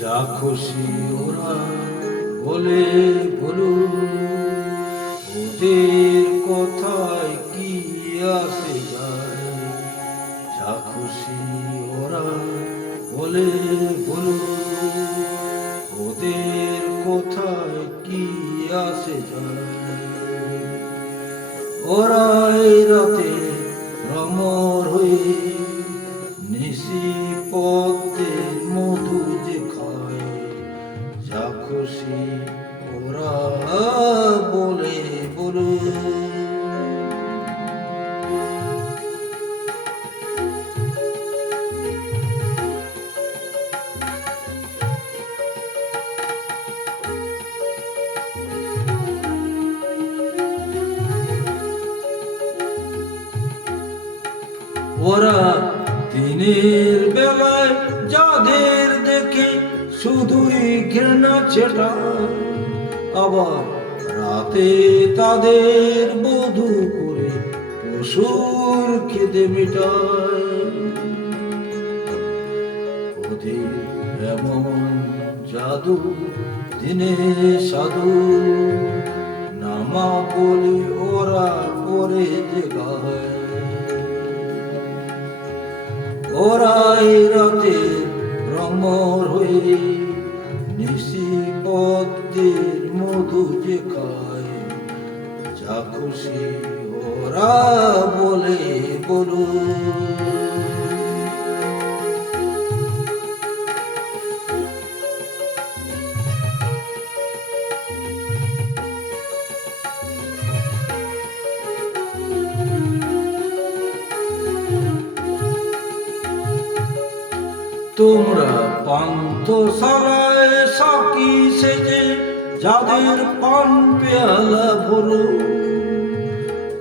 যা খুশি ওরা বলে বলুন, ওদের কথায় কি আসে যায়। যা খুশি ওরা বলে বলুন, ওদের কথায় কি আসে যায়। ওরা এই রাতে ভ্রমর হয়ে নিশি পদ্মের মধু যে খায়। যা খুশি ওরা বলে বলুন। ওরা দিনের বেলায় যাদের দেখে শুধুই ঘৃণা ছেটায়, আবার রাতে তাদের বধূ করে পশুর খিদে মেটায়। ওদের এমন জাদু, দিনে সাধু নামা বলে ওরা পরে যে গায়। ওরা এই রাতে ভ্রমর হয়ে নিশি পদ্মের মধু যে খায়। যা খুশি ওরা বলে বলুন। তোমরা পান্থশালায় সাকি সেজে যাদের পান পেয়ালা ভরো,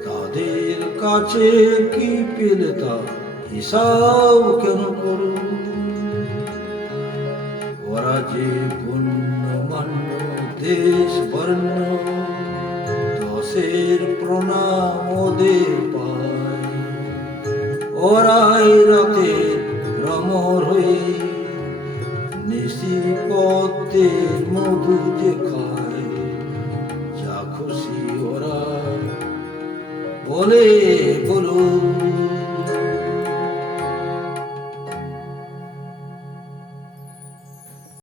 তাদের কাছে কি পেলে তা হিসাব কেন করো। ওরা যে পুণ্যমান্য দেশ বর্ণ, দশের প্রণাম ওদের পায়। ওরা এই রাতে ভ্রমর হয়ে নিশি পদ্মের মধু যে খায়। যা খুশি ওরা বলে